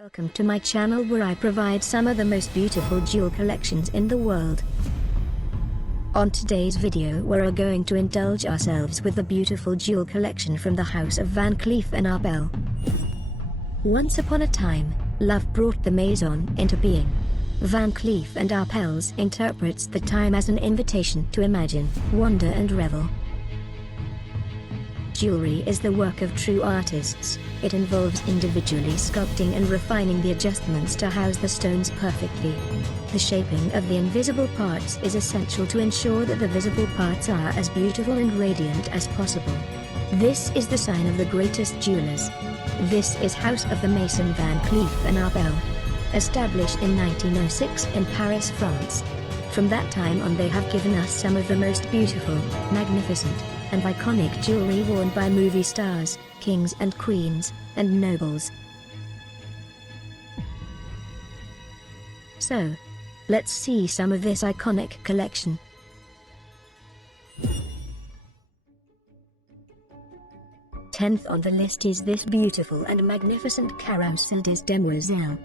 Welcome to my channel where I provide some of the most beautiful jewel collections in the world. On today's video we are going to indulge ourselves with the beautiful jewel collection from the house of Van Cleef and Arpels. Once upon a time, love brought the maison into being. Van Cleef and Arpels interprets the time as an invitation to imagine, wonder and revel. Jewelry is the work of true artists. It involves individually sculpting and refining the adjustments to house the stones perfectly. The shaping of the invisible parts is essential to ensure that the visible parts are as beautiful and radiant as possible. This is the sign of the greatest jewelers. This is House of the Mason Van Cleef and Arpels. Established in 1906 in Paris, France. From that time on they have given us some of the most beautiful, magnificent, and iconic jewelry worn by movie stars, kings and queens, and nobles. So, let's see some of this iconic collection. Tenth on the list is this beautiful and magnificent Carrousel des Demoiselles.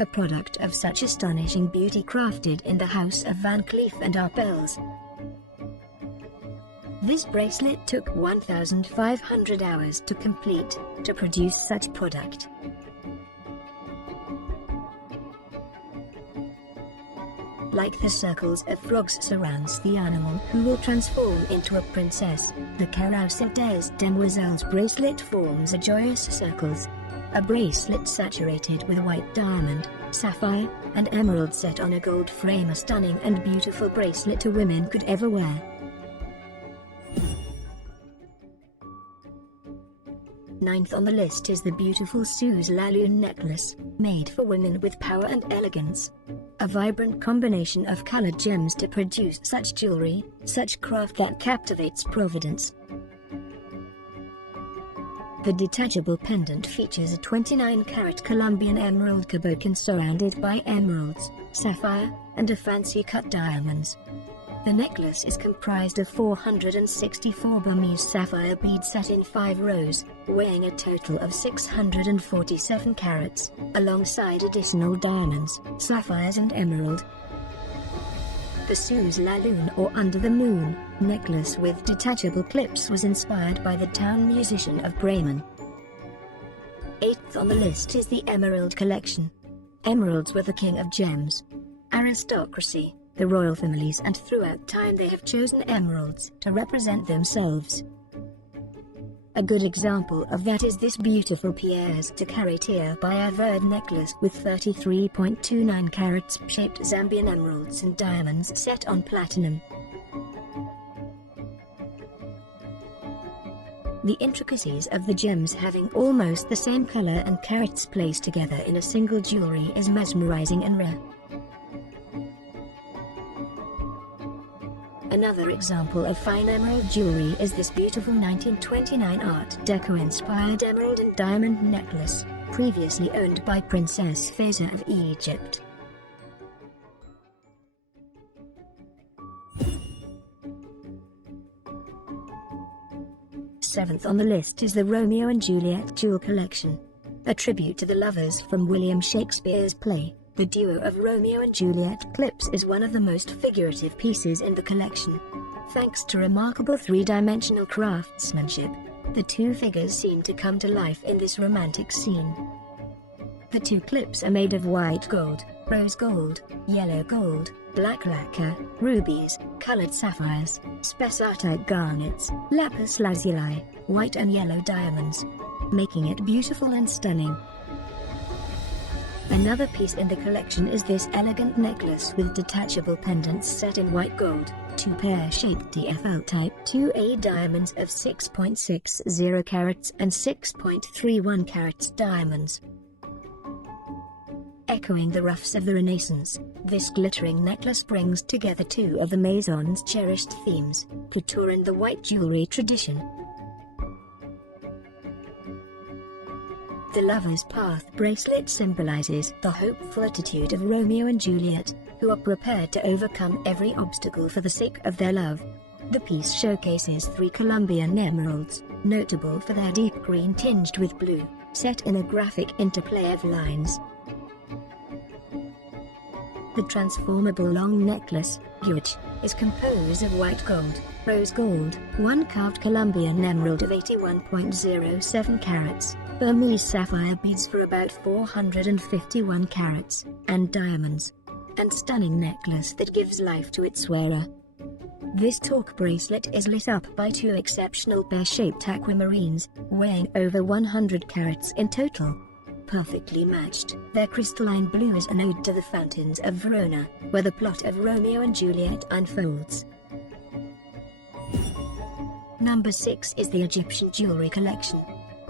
A product of such astonishing beauty crafted in the house of Van Cleef and Arpels. This bracelet took 1,500 hours to complete, to produce such product. Like the circles of frogs surrounds the animal who will transform into a princess, the Carrousel des Demoiselles bracelet forms a joyous circles. A bracelet saturated with white diamond, sapphire, and emerald set on a gold frame, a stunning and beautiful bracelet a woman could ever wear. Ninth on the list is the beautiful Suze La Lune necklace, made for women with power and elegance. A vibrant combination of colored gems to produce such jewelry, such craft that captivates Providence. The detachable pendant features a 29-carat Colombian emerald cabochon surrounded by emeralds, sapphire, and a fancy cut diamonds. The necklace is comprised of 464 Burmese sapphire beads set in 5 rows, weighing a total of 647 carats, alongside additional diamonds, sapphires and emerald. The Suze La Lune or Under the Moon necklace with detachable clips was inspired by the town musician of Bremen. 8th on the list is the Emerald Collection. Emeralds were the king of gems. Aristocracy, the royal families and throughout time they have chosen emeralds to represent themselves. A good example of that is this beautiful Pièce de Caratier by Averd necklace with 33.29 carats shaped Zambian emeralds and diamonds set on platinum. The intricacies of the gems having almost the same color and carats placed together in a single jewelry is mesmerizing and rare. Another example of fine emerald jewelry is this beautiful 1929 Art Deco-inspired emerald and diamond necklace, previously owned by Princess Faiza of Egypt. Seventh on the list is the Romeo and Juliet Jewel Collection. A tribute to the lovers from William Shakespeare's play. The duo of Romeo and Juliet clips is one of the most figurative pieces in the collection. Thanks to remarkable three-dimensional craftsmanship, the two figures seem to come to life in this romantic scene. The two clips are made of white gold, rose gold, yellow gold, black lacquer, rubies, colored sapphires, spessartite garnets, lapis lazuli, white and yellow diamonds, making it beautiful and stunning. Another piece in the collection is this elegant necklace with detachable pendants set in white gold, 2 pear-shaped DFL Type 2A diamonds of 6.60 carats and 6.31 carats diamonds. Echoing the ruffs of the Renaissance, this glittering necklace brings together two of the Maison's cherished themes, couture and the white jewelry tradition. The Lover's Path bracelet symbolizes the hopeful attitude of Romeo and Juliet, who are prepared to overcome every obstacle for the sake of their love. The piece showcases 3 Colombian emeralds, notable for their deep green tinged with blue, set in a graphic interplay of lines. The transformable long necklace, which is composed of white gold, rose gold, one carved Colombian emerald of 81.07 carats, Burmese sapphire beads for about 451 carats, and diamonds. And stunning necklace that gives life to its wearer. This torque bracelet is lit up by two exceptional pear-shaped aquamarines, weighing over 100 carats in total. Perfectly matched, their crystalline blue is an ode to the fountains of Verona, where the plot of Romeo and Juliet unfolds. Number 6 is the Egyptian jewelry collection.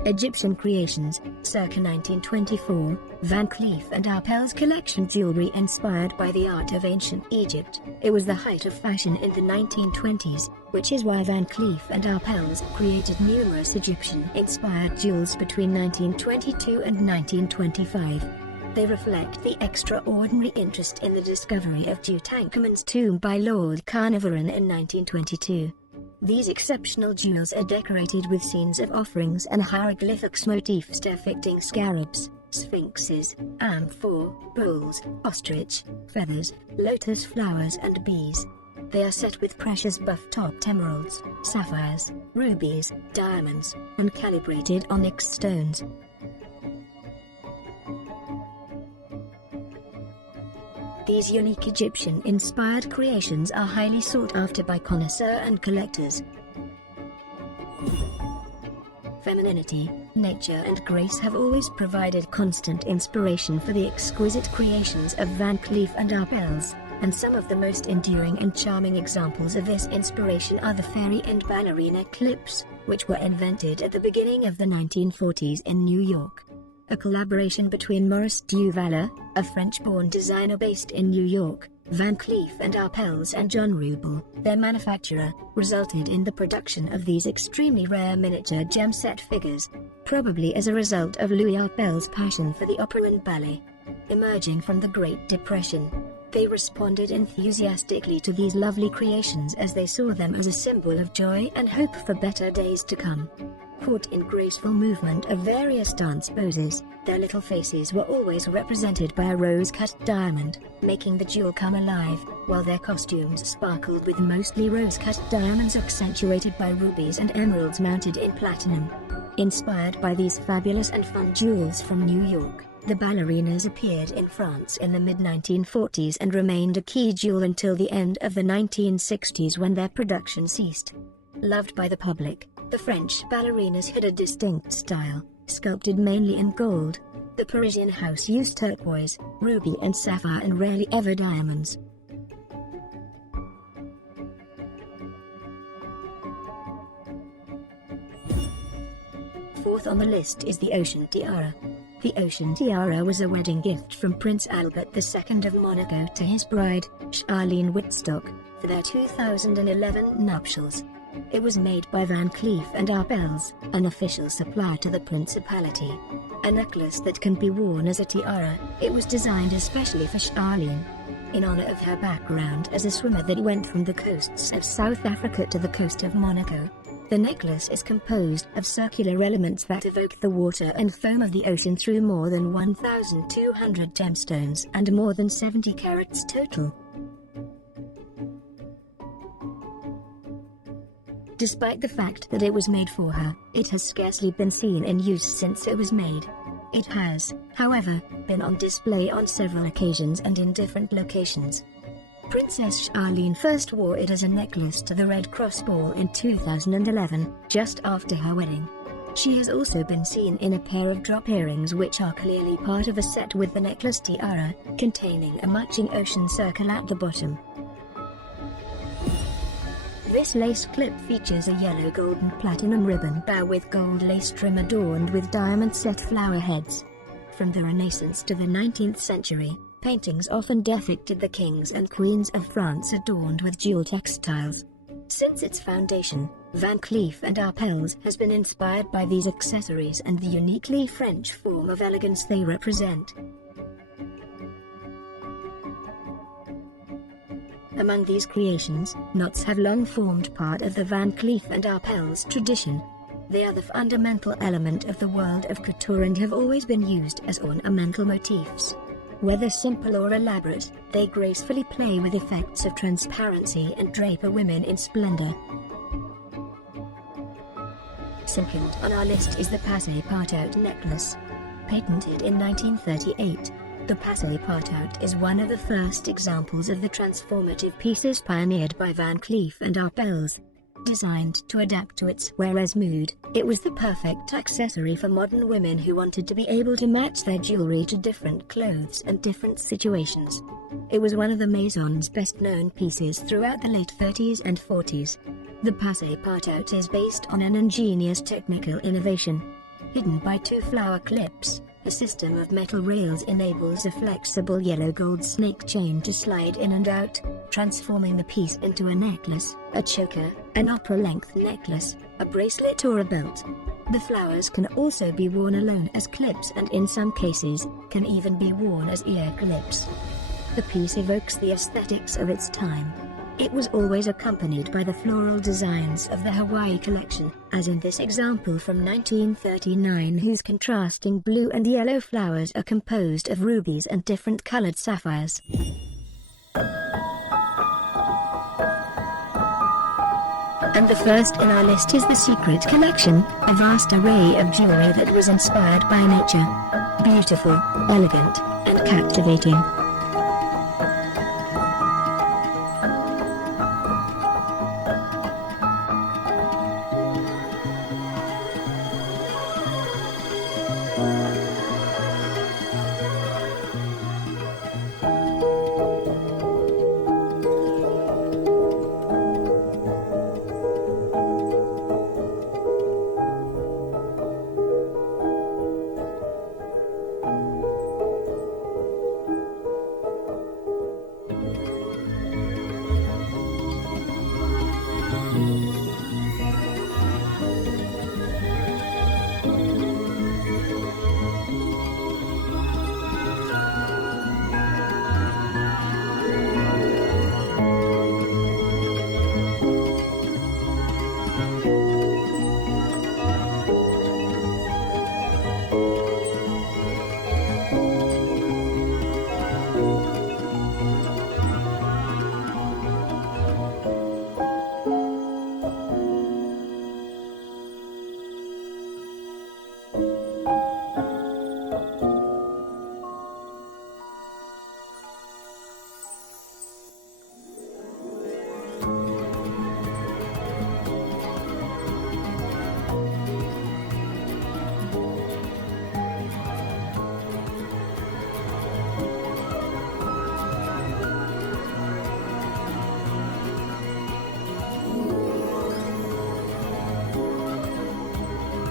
Egyptian creations, circa 1924, Van Cleef and Arpels collection jewelry inspired by the art of ancient Egypt. It was the height of fashion in the 1920s, which is why Van Cleef and Arpels created numerous Egyptian-inspired jewels between 1922 and 1925. They reflect the extraordinary interest in the discovery of Tutankhamun's tomb by Lord Carnarvon in 1922. These exceptional jewels are decorated with scenes of offerings and hieroglyphics motifs depicting scarabs, sphinxes, amphor, bulls, ostrich, feathers, lotus flowers and bees. They are set with precious buff-topped emeralds, sapphires, rubies, diamonds, and calibrated onyx stones. These unique Egyptian-inspired creations are highly sought after by connoisseurs and collectors. Femininity, nature and grace have always provided constant inspiration for the exquisite creations of Van Cleef and Arpels, and some of the most enduring and charming examples of this inspiration are the fairy and ballerina clips, which were invented at the beginning of the 1940s in New York. A collaboration between Maurice Duvaller, a French-born designer based in New York, Van Cleef and Arpels and John Rubel, their manufacturer, resulted in the production of these extremely rare miniature gem-set figures, probably as a result of Louis Arpels' passion for the opera and ballet. Emerging from the Great Depression, they responded enthusiastically to these lovely creations as they saw them as a symbol of joy and hope for better days to come. Caught in graceful movement of various dance poses, their little faces were always represented by a rose-cut diamond, making the jewel come alive, while their costumes sparkled with mostly rose-cut diamonds accentuated by rubies and emeralds mounted in platinum. Inspired by these fabulous and fun jewels from New York, the ballerinas appeared in France in the mid-1940s and remained a key jewel until the end of the 1960s when their production ceased. Loved by the public, the French ballerinas had a distinct style, sculpted mainly in gold. The Parisian house used turquoise, ruby and sapphire and rarely ever diamonds. Fourth on the list is the Ocean Tiara. The Ocean Tiara was a wedding gift from Prince Albert II of Monaco to his bride, Charlene Wittstock, for their 2011 nuptials. It was made by Van Cleef and Arpels, an official supplier to the Principality. A necklace that can be worn as a tiara, it was designed especially for Charlene. In honor of her background as a swimmer that went from the coasts of South Africa to the coast of Monaco. The necklace is composed of circular elements that evoke the water and foam of the ocean through more than 1,200 gemstones and more than 70 carats total. Despite the fact that it was made for her, it has scarcely been seen in use since it was made. It has, however, been on display on several occasions and in different locations. Princess Charlene first wore it as a necklace to the Red Cross Ball in 2011, just after her wedding. She has also been seen in a pair of drop earrings which are clearly part of a set with the necklace tiara, containing a matching ocean circle at the bottom. This lace clip features a yellow gold and platinum ribbon bow with gold lace trim adorned with diamond-set flower heads. From the Renaissance to the 19th century, paintings often depicted the kings and queens of France adorned with jewel textiles. Since its foundation, Van Cleef and Arpels has been inspired by these accessories and the uniquely French form of elegance they represent. Among these creations, knots have long formed part of the Van Cleef and Arpels tradition. They are the fundamental element of the world of couture and have always been used as ornamental motifs. Whether simple or elaborate, they gracefully play with effects of transparency and drape women in splendor. Second on our list is the passe-partout necklace. Patented in 1938, the passe-partout is one of the first examples of the transformative pieces pioneered by Van Cleef and Arpels. Designed to adapt to its wearer's mood, it was the perfect accessory for modern women who wanted to be able to match their jewelry to different clothes and different situations. It was one of the Maison's best-known pieces throughout the late 30s and 40s. The passe-partout is based on an ingenious technical innovation. Hidden by two flower clips, a system of metal rails enables a flexible yellow gold snake chain to slide in and out, transforming the piece into a necklace, a choker, an opera-length necklace, a bracelet or a belt. The flowers can also be worn alone as clips and in some cases, can even be worn as ear clips. The piece evokes the aesthetics of its time. It was always accompanied by the floral designs of the Hawaii collection, as in this example from 1939, whose contrasting blue and yellow flowers are composed of rubies and different colored sapphires. And the first in our list is the Secret Collection, a vast array of jewelry that was inspired by nature. Beautiful, elegant, and captivating.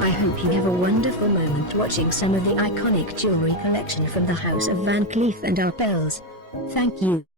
I hope you have a wonderful moment watching some of the iconic jewelry collection from the House of Van Cleef and Arpels. Thank you.